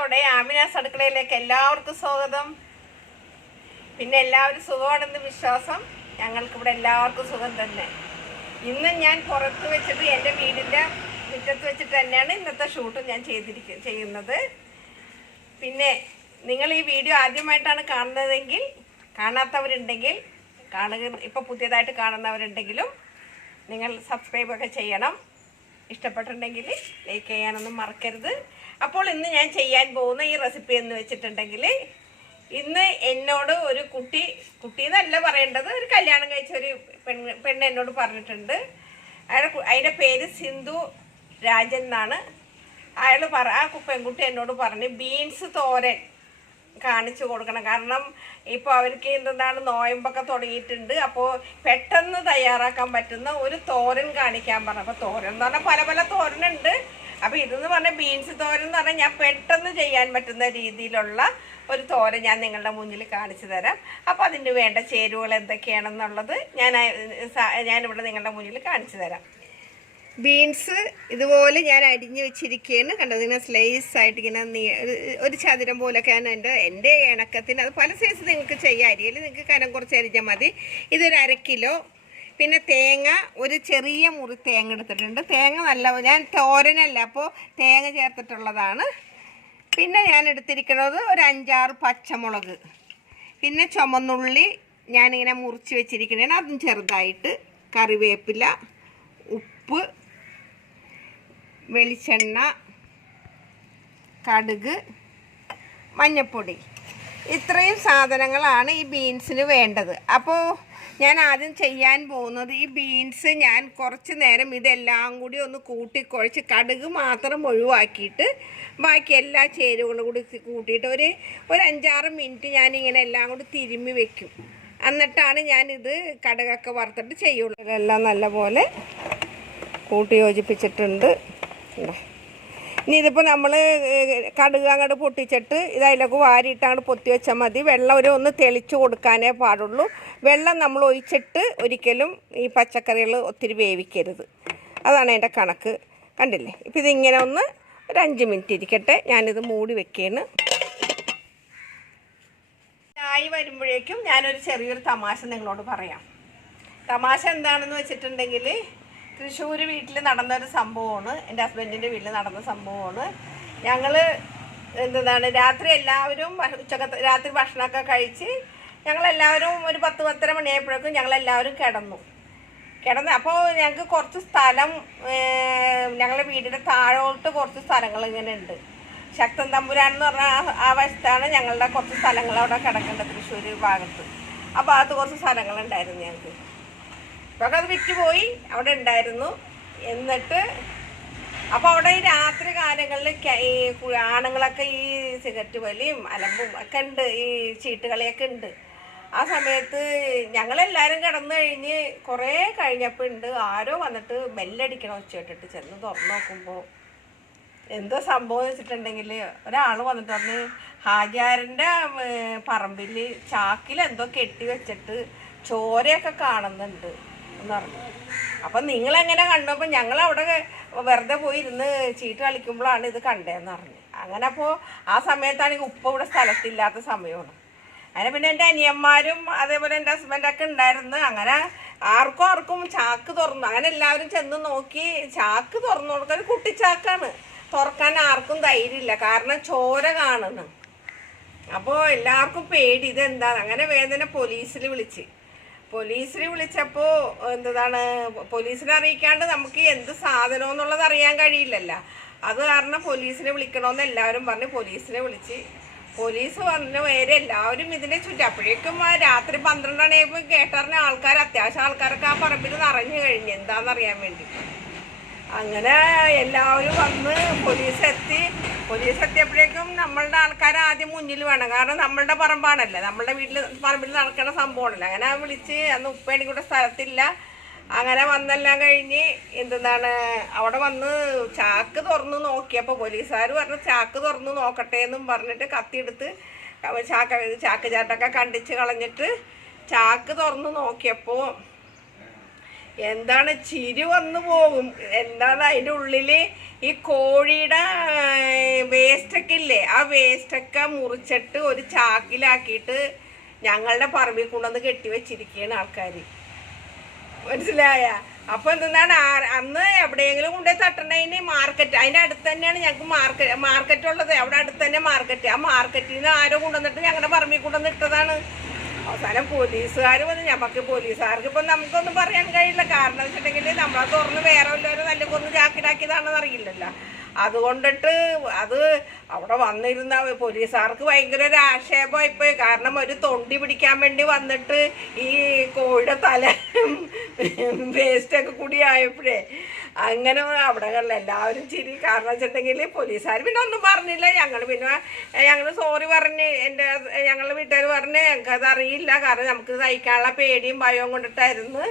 സ്നേഹത്തോടെ ആമിനാസ് അടുക്കളയിലേക്ക് എല്ലാവർക്കും സ്വാഗതം. പിന്നെ എല്ലാവരും സുഖമാണെന്ന് വിശ്വാസം. ഞങ്ങൾക്കിവിടെ എല്ലാവർക്കും സുഖം തന്നെ. ഇന്ന് ഞാൻ പുറത്ത് വെച്ചിട്ട് എൻ്റെ വീടിൻ്റെ മുറ്റത്ത് വെച്ചിട്ട് തന്നെയാണ് ഇന്നത്തെ ഷൂട്ട് ഞാൻ ചെയ്യുന്നത്. പിന്നെ നിങ്ങൾ ഈ വീഡിയോ ആദ്യമായിട്ടാണ് കാണുന്നതെങ്കിൽ, കാണാത്തവരുണ്ടെങ്കിൽ ഇപ്പോൾ പുതിയതായിട്ട് കാണുന്നവരുണ്ടെങ്കിലും നിങ്ങൾ സബ്സ്ക്രൈബൊക്കെ ചെയ്യണം. ഇഷ്ടപ്പെട്ടിട്ടുണ്ടെങ്കിൽ ലൈക്ക് ചെയ്യാനൊന്നും മറക്കരുത്. അപ്പോൾ ഇന്ന് ഞാൻ ചെയ്യാൻ പോകുന്ന ഈ റെസിപ്പി എന്ന് വെച്ചിട്ടുണ്ടെങ്കിൽ, ഇന്ന് എന്നോട് ഒരു കുട്ടി എന്നല്ല പറയേണ്ടത്, ഒരു കല്യാണം കഴിച്ച ഒരു പെണ്ണ് എന്നോട് പറഞ്ഞിട്ടുണ്ട്. അതിൻ്റെ പേര് സിന്ധു രാജൻ എന്നാണ്. ആ പെൺകുട്ടി എന്നോട് പറഞ്ഞ് ബീൻസ് തോരൻ കാണിച്ചു കൊടുക്കണം. കാരണം ഇപ്പോൾ അവർക്ക് എന്താണ് നോയമ്പൊക്കെ തുടങ്ങിയിട്ടുണ്ട്. അപ്പോൾ പെട്ടെന്ന് തയ്യാറാക്കാൻ പറ്റുന്ന ഒരു തോരൻ കാണിക്കാൻ പറഞ്ഞു. അപ്പോൾ തോരൻ എന്ന് പറഞ്ഞാൽ പല പല തോരനുണ്ട്. അപ്പോൾ ഇതെന്ന് പറഞ്ഞാൽ ബീൻസ് തോരൻ എന്ന് പറഞ്ഞാൽ ഞാൻ പെട്ടെന്ന് ചെയ്യാൻ പറ്റുന്ന രീതിയിലുള്ള ഒരു തോരൻ ഞാൻ നിങ്ങളുടെ മുന്നിൽ കാണിച്ചു തരാം. അപ്പോൾ അതിന് വേണ്ട ചേരുവകൾ എന്തൊക്കെയാണെന്നുള്ളത് ഞാനിവിടെ നിങ്ങളുടെ മുന്നിൽ കാണിച്ചു തരാം. ബീൻസ് ഇതുപോലെ ഞാൻ അരിഞ്ഞ് വെച്ചിരിക്കുകയാണ്. കണ്ടത് ഇങ്ങനെ സ്ലൈസ് ആയിട്ട് ഇങ്ങനെ ഒരു ചതുരം പോലൊക്കെയാണ് എൻ്റെ ഇണക്കത്തിന്. അത് പല സൈസ് നിങ്ങൾക്ക് ചെയ്യാം. അരിയിൽ നിങ്ങൾക്ക് കനം കുറച്ച് അരിഞ്ഞാൽ മതി. ഇതൊരു 1/2 കിലോ. പിന്നെ തേങ്ങ, ഒരു ചെറിയ മുറി തേങ്ങ എടുത്തിട്ടുണ്ട്. തേങ്ങ നല്ല, ഞാൻ തോരനല്ല അപ്പോൾ തേങ്ങ ചേർത്തിട്ടുള്ളതാണ്. പിന്നെ ഞാൻ എടുത്തിരിക്കുന്നത് ഒരു 5-6 പച്ചമുളക്. പിന്നെ ചുമന്നുള്ളി ഞാനിങ്ങനെ മുറിച്ച് വെച്ചിരിക്കുന്നതാണ്, അതും ചെറുതായിട്ട്. കറിവേപ്പില, ഉപ്പ്, വെളിച്ചെണ്ണ, കടുക്, മഞ്ഞൾപ്പൊടി, ഇത്രയും സാധനങ്ങളാണ് ഈ ബീൻസിന് വേണ്ടത്. അപ്പോൾ ഞാൻ ആദ്യം ചെയ്യാൻ പോകുന്നത്, ഈ ബീൻസ് ഞാൻ കുറച്ച് നേരം ഇതെല്ലാം കൂടി ഒന്ന് കൂട്ടിക്കുഴച്ച് കടുക് മാത്രം ഒഴിവാക്കിയിട്ട് ബാക്കി എല്ലാ ചേരുവകളും കൂടി കൂട്ടിയിട്ട് ഒരു 5-6 മിനിറ്റ് ഞാനിങ്ങനെ എല്ലാം കൂടി തിരുമ്മി വെക്കും. എന്നിട്ടാണ് ഞാനിത് കടുകൊക്കെ വറുത്തിട്ട് ചെയ്യുള്ളൂ. ഇതെല്ലാം നല്ലപോലെ കൂട്ടി യോജിപ്പിച്ചിട്ടുണ്ട്. ഇനി ഇതിപ്പോൾ നമ്മൾ കടുക് അങ്ങോട്ട് പൊട്ടിച്ചിട്ട് ഇതിലേക്ക് വാരിയിട്ടാണ് പൊത്തി വെച്ചാൽ മതി. വെള്ളം ഒന്ന് തെളിച്ച് കൊടുക്കാനേ പാടുള്ളൂ. വെള്ളം നമ്മൾ ഒഴിച്ചിട്ട് ഒരിക്കലും ഈ പച്ചക്കറികൾ ഒത്തിരി വേവിക്കരുത്. അതാണ് എൻ്റെ കണക്ക്. കണ്ടില്ലേ? ഇപ്പോൾ ഇതിങ്ങനെ ഒരു 5 മിനിറ്റ് ഇരിക്കട്ടെ. ഞാനിത് മൂടി വെക്കുകയാണ്. ആയി വരുമ്പോഴേക്കും ഞാനൊരു ചെറിയൊരു തമാശ നിങ്ങളോട് പറയാം. തമാശ എന്താണെന്ന് വെച്ചിട്ടുണ്ടെങ്കിൽ, തൃശ്ശൂർ വീട്ടിൽ നടന്നൊരു സംഭവമാണ്. എൻ്റെ ഹസ്ബൻഡിൻ്റെ വീട്ടിൽ നടന്ന സംഭവമാണ്. ഞങ്ങൾ രാത്രി എല്ലാവരും രാത്രി ഭക്ഷണമൊക്കെ കഴിച്ച് ഞങ്ങളെല്ലാവരും ഒരു 10-10:30 മണിയായപ്പോഴേക്കും ഞങ്ങളെല്ലാവരും കിടന്നു. അപ്പോൾ ഞങ്ങൾക്ക് കുറച്ച് സ്ഥലം, ഞങ്ങളുടെ വീടിൻ്റെ താഴോട്ട് കുറച്ച് സ്ഥലങ്ങൾ ഇങ്ങനെ ഉണ്ട്. ശക്തൻ തമ്പുരാൻ എന്ന് പറഞ്ഞാൽ ആ വശത്താണ് ഞങ്ങളുടെ കുറച്ച് സ്ഥലങ്ങൾ അവിടെ കിടക്കേണ്ടത്, തൃശ്ശൂർ ഭാഗത്ത്. ആ ഭാഗത്ത് കുറച്ച് സ്ഥലങ്ങളുണ്ടായിരുന്നു ഞങ്ങൾക്ക്. അപ്പോൾ അത് വിറ്റുപോയി, അവിടെ ഉണ്ടായിരുന്നു. എന്നിട്ട് അപ്പോൾ അവിടെ ഈ രാത്രി കാലങ്ങളിൽ ഈ ആണുങ്ങളൊക്കെ ഈ സിഗരറ്റ് വലിയും അലമ്പും ഒക്കെ ഉണ്ട്, ഈ ചീട്ടുകളിയൊക്കെ ഉണ്ട്. ആ സമയത്ത് ഞങ്ങളെല്ലാവരും കിടന്നു കഴിഞ്ഞ് കുറേ കഴിഞ്ഞപ്പോൾ ആരോ വന്നിട്ട് ബെല്ലടിക്കണം ഒച്ച കേട്ടിട്ട് ചെന്ന് തുറന്നു നോക്കുമ്പോൾ എന്തോ സംഭവം എന്ന് വെച്ചിട്ടുണ്ടെങ്കിൽ, ഒരാൾ വന്നിട്ട് പറഞ്ഞ് ഹാജിയാരൻ്റെ പറമ്പിൽ ചാക്കിൽ എന്തോ കെട്ടി വെച്ചിട്ട് ചോരയൊക്കെ കാണുന്നുണ്ട് എന്ന് പറഞ്ഞു. അപ്പം നിങ്ങളെങ്ങനെ കണ്ടു? അപ്പം ഞങ്ങളവിടെ വെറുതെ പോയി ഇരുന്ന് ചീട്ട് കളിക്കുമ്പോഴാണ് ഇത് കണ്ടതെന്ന് പറഞ്ഞു. അങ്ങനെ അപ്പോൾ ആ സമയത്താണെങ്കിൽ ഉപ്പ ഇവിടെ സ്ഥലത്തില്ലാത്ത സമയമാണ്. അങ്ങനെ പിന്നെ എൻ്റെ അനിയന്മാരും അതേപോലെ എൻ്റെ ഹസ്ബൻഡൊക്കെ ഉണ്ടായിരുന്നു. അങ്ങനെ ആർക്കും ചാക്ക് തുറന്നു. അങ്ങനെ എല്ലാവരും ചെന്ന് നോക്കി. ചാക്ക് തുറന്നു കൊടുക്കാൻ ഒരു കുട്ടിച്ചാക്കാണ്. തുറക്കാൻ ആർക്കും ധൈര്യമില്ല, കാരണം ചോര കാണുന്നു. അപ്പോൾ എല്ലാവർക്കും പേടി, ഇതെന്താണ്. അങ്ങനെ വേദന പോലീസിൽ വിളിച്ചപ്പോൾ പോലീസിനെ അറിയിക്കാണ്ട് നമുക്ക് എന്ത് സാധനം എന്നുള്ളത് അറിയാൻ കഴിയില്ലല്ലോ. അത് കാരണം പോലീസിനെ വിളിക്കണമെന്ന് എല്ലാവരും പറഞ്ഞ് പോലീസിനെ വിളിച്ച്. പോലീസ് വന്ന പേര് എല്ലാവരും ഇതിനെ ചുറ്റി. അപ്പോഴേക്കും രാത്രി 12 മണിയായപ്പോൾ കേട്ടറിഞ്ഞ ആൾക്കാർ, അത്യാവശ്യം ആൾക്കാരൊക്കെ ആ പറമ്പിൽ നിറഞ്ഞു കഴിഞ്ഞു എന്താണെന്നറിയാൻ വേണ്ടി. അങ്ങനെ എല്ലാവരും വന്ന് പോലീസ് എത്തിയപ്പോഴേക്കും നമ്മളുടെ ആൾക്കാർ ആദ്യം മുന്നിൽ വേണം, കാരണം നമ്മളുടെ പറമ്പാണല്ലോ, നമ്മളുടെ പറമ്പിൽ നടക്കുന്ന സംഭവമാണല്ലോ. അങ്ങനെ വിളിച്ച്, അന്ന് ഉപ്പേണി കൂടെ സ്ഥലത്തില്ല. അങ്ങനെ വന്നെല്ലാം കഴിഞ്ഞ് അവിടെ വന്ന് ചാക്ക് തുറന്ന് നോക്കിയപ്പോൾ പോലീസുകാർ പറഞ്ഞു ചാക്ക് തുറന്ന് നോക്കട്ടെ എന്നും പറഞ്ഞിട്ട് കത്തിയെടുത്ത് ചാക്ക് ചാട്ടൊക്കെ കണ്ടിച്ച് കളഞ്ഞിട്ട് ചാക്ക് തുറന്ന് നോക്കിയപ്പോൾ എന്താണ് ചിരി വന്നു പോകും. എന്താണ് അതിൻ്റെ ഉള്ളിൽ ഈ കോഴിയുടെ വേസ്റ്റൊക്കെ ഇല്ലേ, ആ വേസ്റ്റൊക്കെ മുറിച്ചിട്ട് ഒരു ചാക്കിലാക്കിയിട്ട് ഞങ്ങളുടെ പറമ്പിൽ കൊണ്ടുവന്ന് കെട്ടിവെച്ചിരിക്കുകയാണ് ആൾക്കാർ. മനസ്സിലായ? അപ്പൊ എന്താണ് അന്ന് എവിടെയെങ്കിലും കൊണ്ടുപോയി തട്ടണതിന് മാർക്കറ്റ്, അതിൻ്റെ അടുത്ത് തന്നെയാണ് ഞങ്ങൾക്ക് മാർക്കറ്റ് ഉള്ളത്. അവിടെ അടുത്ത് തന്നെ മാർക്കറ്റ്. ആ മാർക്കറ്റിൽ നിന്ന് ആരോ കൊണ്ടുവന്നിട്ട് ഞങ്ങളുടെ പറമ്പിൽ കൊണ്ടുവന്ന് ഇട്ടതാണ്. അവസാനം പോലീസുകാർ വന്ന്, നമുക്ക് പോലീസുകാർക്ക് ഇപ്പം നമുക്കൊന്നും പറയാൻ കഴിയില്ല. കാരണം വെച്ചിട്ടുണ്ടെങ്കിൽ നമ്മളെ തുറന്ന് വേറെ വല്ലവരും നല്ല കൊന്ന് ചാക്കിലാക്കിയതാണെന്ന് അറിയില്ലല്ലോ. അതുകൊണ്ടിട്ട് അത് അവിടെ വന്നിരുന്ന പോലീസുകാർക്ക് ഭയങ്കര ഒരു ആക്ഷേപമായിപ്പോയി. കാരണം ഒരു തൊണ്ടി പിടിക്കാൻ വേണ്ടി വന്നിട്ട് ഈ കോഴിയുടെ തല വേസ്റ്റൊക്കെ കൂടി ആയപ്പോഴേ അങ്ങനെ അവിടെകളിൽ എല്ലാവരും ചിരി. കാരണം വെച്ചിട്ടുണ്ടെങ്കിൽ പോലീസുകാർ പിന്നെ ഒന്നും പറഞ്ഞില്ല. ഞങ്ങൾ സോറി പറഞ്ഞ് ഞങ്ങളുടെ വീട്ടുകാർ പറഞ്ഞ് ഞങ്ങൾക്കത് അറിയില്ല, കാരണം നമുക്ക് തയ്ക്കാനുള്ള പേടിയും ഭയവും കൊണ്ടിട്ടായിരുന്നു,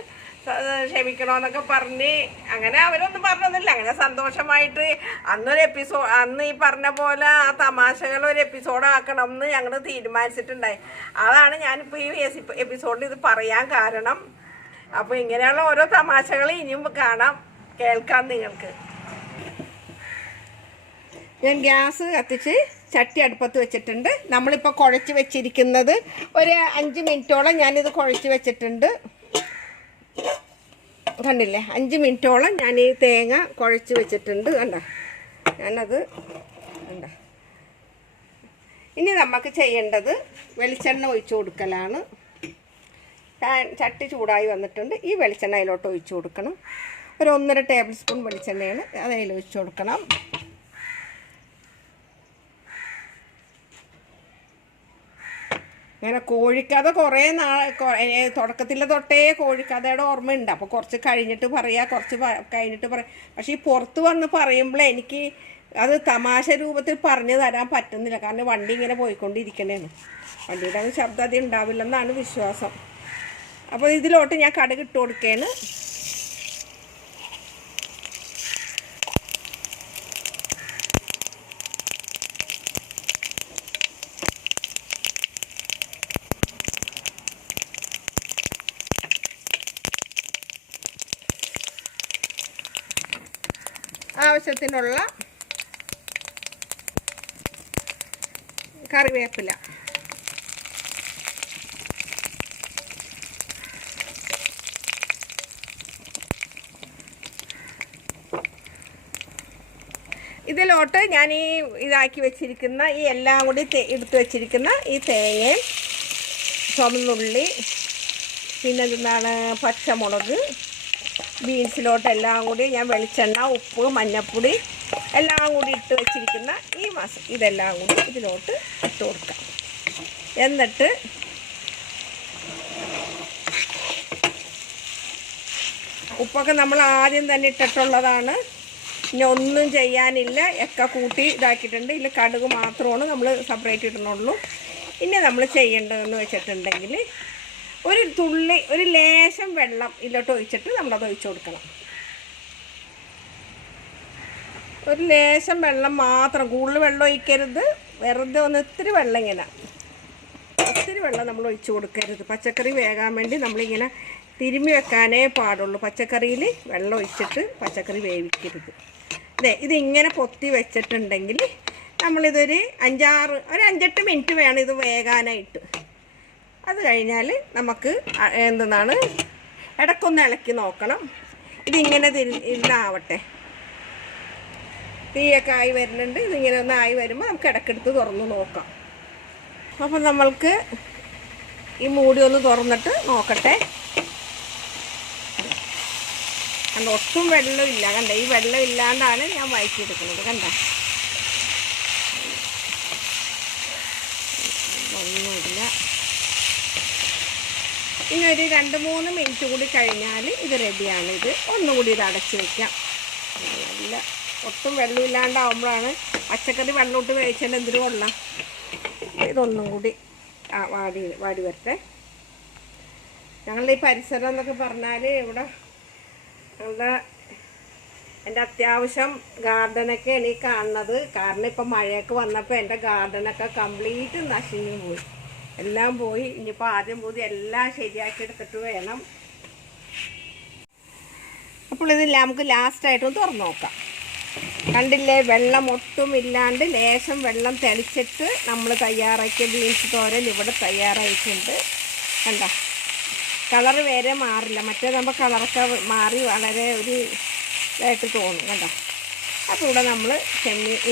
ക്ഷമിക്കണമെന്നൊക്കെ പറഞ്ഞ് അങ്ങനെ അവരൊന്നും പറഞ്ഞൊന്നുമില്ല. അങ്ങനെ സന്തോഷമായിട്ട് അന്ന് ഈ പറഞ്ഞ പോലെ ആ തമാശകൾ ഒരു എപ്പിസോഡ് ആക്കണം എന്ന് ഞങ്ങൾ തീരുമാനിച്ചിട്ടുണ്ടായി. അതാണ് ഞാനിപ്പോൾ ഈ എപ്പിസോഡിൽ ഇത് പറയാൻ കാരണം. അപ്പോൾ ഇങ്ങനെയുള്ള ഓരോ തമാശകൾ ഇനിയും കേൾക്കാം നിങ്ങൾക്ക്. ഞാൻ ഗ്യാസ് കത്തിച്ച് ചട്ടി അടുപ്പത്ത് വെച്ചിട്ടുണ്ട്. നമ്മളിപ്പോൾ കുഴച്ച് വെച്ചിരിക്കുന്നത് ഒരു 5 മിനിറ്റോളം ഞാനിത് കുഴച്ച് വെച്ചിട്ടുണ്ട്. കണ്ടില്ലേ, 5 മിനിറ്റോളം ഞാൻ ഈ തേങ്ങ കുഴച്ച് വെച്ചിട്ടുണ്ട്. ഞാനത് ഇനി നമുക്ക് ചെയ്യേണ്ടത് വെളിച്ചെണ്ണ ഒഴിച്ചു കൊടുക്കലാണ്. ചട്ടി ചൂടായി വന്നിട്ടുണ്ട്. ഈ വെളിച്ചെണ്ണ അതിലോട്ട് ഒഴിച്ചു കൊടുക്കണം. ഒരു 1.5 ടേബിൾ സ്പൂൺ വെളിച്ചെണ്ണയാണ്, അത് അതിൽ ഒഴിച്ചു കൊടുക്കണം. അങ്ങനെ കോഴിക്കഥ കുറേ തുടക്കത്തിൽ തൊട്ടേ കോഴിക്കഥയുടെ ഓർമ്മയുണ്ട്. അപ്പോൾ കുറച്ച് കഴിഞ്ഞിട്ട് പറയാം, കുറച്ച് കഴിഞ്ഞിട്ട് പറയാം. പക്ഷേ ഈ പുറത്ത് വന്ന് പറയുമ്പോൾ എനിക്ക് അത് തമാശ രൂപത്തിൽ പറഞ്ഞു തരാൻ പറ്റുന്നില്ല. കാരണം വണ്ടി ഇങ്ങനെ പോയിക്കൊണ്ടിരിക്കണേന്ന്, വണ്ടിയുടെ അത് ശബ്ദം അധികം ഉണ്ടാവില്ലെന്നാണ് വിശ്വാസം. അപ്പോൾ ഇതിലോട്ട് ഞാൻ കടുക് ഇട്ട് കൊടുക്കുകയാണ്. ആവശ്യത്തിനുള്ള കറിവേപ്പില, ഇതിലോട്ട് ഞാൻ ഈ ഇതാക്കി വെച്ചിരിക്കുന്ന ഈ എല്ലാം കൂടി എടുത്ത് വെച്ചിരിക്കുന്ന ഈ തേങ്ങയും ചുവന്നുള്ളി, പിന്നെ എന്താണ് പച്ചമുളക്, ബീൻസിലോട്ട് എല്ലാം കൂടി ഞാൻ വെളിച്ചെണ്ണ, ഉപ്പ്, മഞ്ഞൾപ്പൊടി എല്ലാം കൂടി ഇട്ട് വെച്ചിരിക്കുന്ന ഈ ഇതെല്ലാം കൂടി ഇതിലോട്ട് ഇട്ട് കൊടുക്കാം. എന്നിട്ട് ഉപ്പൊക്കെ നമ്മൾ ആദ്യം തന്നെ ഇട്ടിട്ടുള്ളതാണ്. ഇനി ഒന്നും ചെയ്യാനില്ല, ഒക്കെ കൂട്ടി ഇതാക്കിയിട്ടുണ്ട്. ഇതിൽ കടുക് മാത്രമാണ് നമ്മൾ സെപ്പറേറ്റ് ഇടുന്നുള്ളൂ. ഇനി നമ്മൾ ചെയ്യേണ്ടതെന്ന് വെച്ചിട്ടുണ്ടെങ്കിൽ ഒരു ലേശം വെള്ളം ഇതിലോട്ട് ഒഴിച്ചിട്ട് നമ്മളത് ഒഴിച്ചു കൊടുക്കണം. ഒരു ലേശം വെള്ളം മാത്രം, കൂടുതൽ വെള്ളം ഒഴിക്കരുത്. വെറുതെ ഇത്തിരി വെള്ളം, ഒത്തിരി വെള്ളം നമ്മൾ ഒഴിച്ചു കൊടുക്കരുത്. പച്ചക്കറി വേകാൻ വേണ്ടി നമ്മളിങ്ങനെ തിരുമ്മി വെക്കാനേ പാടുള്ളൂ. പച്ചക്കറിയിൽ വെള്ളം ഒഴിച്ചിട്ട് പച്ചക്കറി വേവിക്കരുത്. ഇതിങ്ങനെ പൊത്തി വെച്ചിട്ടുണ്ടെങ്കിൽ നമ്മളിതൊരു 5-8 മിനിറ്റ് വേണം ഇത് വേകാനായിട്ട്. അത് കഴിഞ്ഞാൽ നമുക്ക് ഇടയ്ക്കൊന്ന് ഇളക്കി നോക്കണം. ഇതിങ്ങനെ ഇരുന്നാവട്ടെ. തീയൊക്കെ ആയി വരുന്നുണ്ട്. ഇതിങ്ങനെ ഒന്ന് ആയി വരുമ്പോൾ നമുക്ക് ഇടയ്ക്കെടുത്ത് തുറന്ന് നോക്കാം. അപ്പം നമ്മൾക്ക് ഈ മൂടി ഒന്ന് തുറന്നിട്ട് നോക്കട്ടെ. ഒട്ടും വെള്ളമില്ല, കണ്ട? ഈ വെള്ളം ഇല്ലാണ്ടാണ് ഞാൻ വഴറ്റിയെടുക്കുന്നത്, കണ്ട? ഒന്നുമില്ല. ഇനി ഒരു 2-3 മിനിറ്റ് കൂടി കഴിഞ്ഞാൽ ഇത് റെഡിയാണ്. ഇത് ഒന്നുകൂടി ഇത് അടച്ച് വയ്ക്കാം. നല്ല ഒട്ടും വെള്ളമില്ലാണ്ടാവുമ്പോഴാണ് പച്ചക്കറി വെള്ളമിട്ട് വേവിച്ചാൽ എന്തൊരു വെള്ളം. ഇതൊന്നും കൂടി വാടി വരട്ടെ. ഞങ്ങളുടെ ഈ പരിസരം എന്നൊക്കെ പറഞ്ഞാൽ ഇവിടെ എൻ്റെ അത്യാവശ്യം ഗാർഡനൊക്കെയാണ് ഈ കാണുന്നത്. കാരണം ഇപ്പം മഴയൊക്കെ വന്നപ്പോൾ എൻ്റെ ഗാർഡനൊക്കെ കംപ്ലീറ്റ് നശിഞ്ഞു പോയി, എല്ലാം പോയി. ഇനിയിപ്പോൾ ആദ്യം എല്ലാം ശരിയാക്കി എടുത്തിട്ട് വേണം. അപ്പോൾ ഇത് നമുക്ക് ലാസ്റ്റായിട്ടൊന്ന് തുറന്ന് നോക്കാം. കണ്ടില്ലേ, വെള്ളം ഒട്ടും ഇല്ലാണ്ട് ലേശം വെള്ളം തെളിച്ചിട്ട് നമ്മൾ തയ്യാറാക്കിയ ബീൻസ് തോരൻ ഇവിടെ തയ്യാറായിട്ടുണ്ട്. കണ്ട, കളറ് വേറെ മാറില്ല. മറ്റേതാകുമ്പോൾ കളറൊക്കെ മാറി വളരെ ഒരു ഇതായിട്ട് തോന്നും. കണ്ടോ, അപ്പോൾ ഇവിടെ നമ്മൾ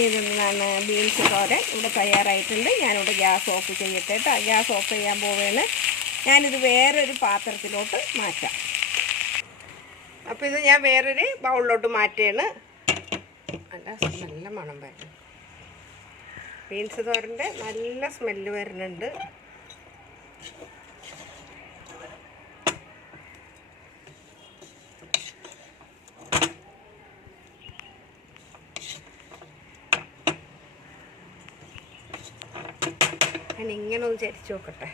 ഇതെന്താണ് ബീൻസ് തോരൻ ഇവിടെ തയ്യാറായിട്ടുണ്ട്. ഞാനിവിടെ ഗ്യാസ് ഓഫ് ചെയ്യട്ടെ കേട്ടോ. ഗ്യാസ് ഓഫ് ചെയ്യാൻ പോവുകയാണ്. ഞാനിത് വേറൊരു പാത്രത്തിലോട്ട് മാറ്റാം. അപ്പോൾ ഇത് ഞാൻ വേറൊരു ബൗളിലോട്ട് മാറ്റുകയാണ്. നല്ല മണം വരുന്നു. ബീൻസ് തോരൻ്റെ നല്ല സ്മെല്ല് വരുന്നുണ്ട്. ഞാൻ ഇങ്ങനെ ഒന്ന് ചരിച്ച് നോക്കട്ടെ.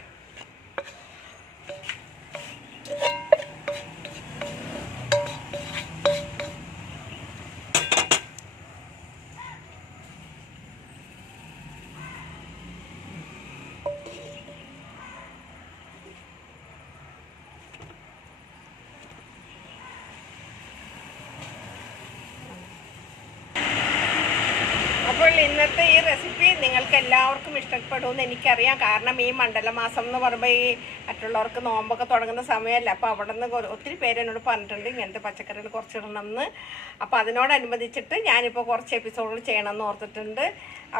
അപ്പോൾ ഇന്നത്തെ ഈ റെസിപ്പി നിങ്ങൾക്ക് എല്ലാവർക്കും ഇഷ്ടപ്പെടുമെന്ന് എനിക്കറിയാം. കാരണം ഈ മണ്ഡലമാസം എന്ന് പറയുമ്പോൾ ഈ മറ്റുള്ളവർക്ക് നോമ്പൊക്കെ തുടങ്ങുന്ന സമയമല്ല. അപ്പോൾ അവിടെ നിന്ന് ഒത്തിരി പേര് എന്നോട് പറഞ്ഞിട്ടുണ്ട് ഇങ്ങനത്തെ പച്ചക്കറികൾ കുറച്ചിടണമെന്ന്. അപ്പോൾ അതിനോടനുബന്ധിച്ചിട്ട് ഞാനിപ്പോൾ കുറച്ച് എപ്പിസോഡുകൾ ചെയ്യണമെന്ന് ഓർത്തിട്ടുണ്ട്.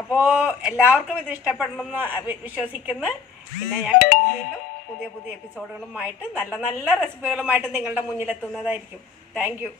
അപ്പോൾ എല്ലാവർക്കും ഇത് ഇഷ്ടപ്പെടണമെന്ന് വിശ്വസിക്കുന്നു. പിന്നെ ഞാൻ വീണ്ടും പുതിയ പുതിയ എപ്പിസോഡുകളുമായിട്ട് നല്ല നല്ല റെസിപ്പികളുമായിട്ട് നിങ്ങളുടെ മുന്നിലെത്തുന്നതായിരിക്കും. Thank you.